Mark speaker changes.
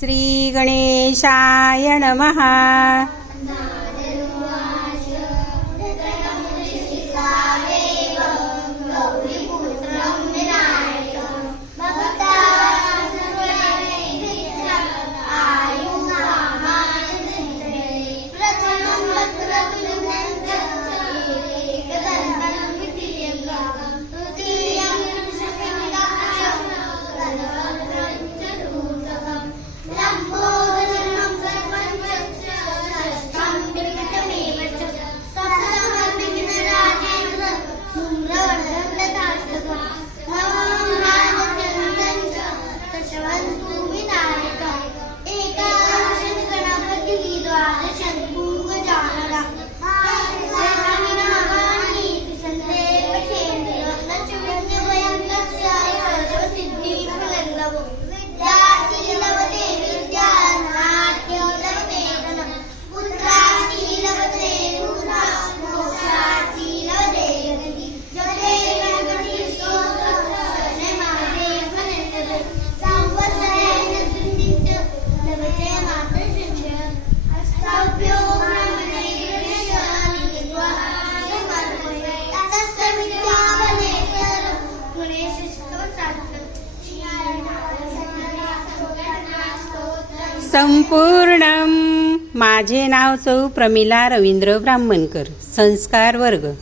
Speaker 1: श्री गणेशाय नमः। संपूर्ण माझे नाव सौ प्रमिला रवींद्र ब्राह्मणकर. संस्कार वर्ग.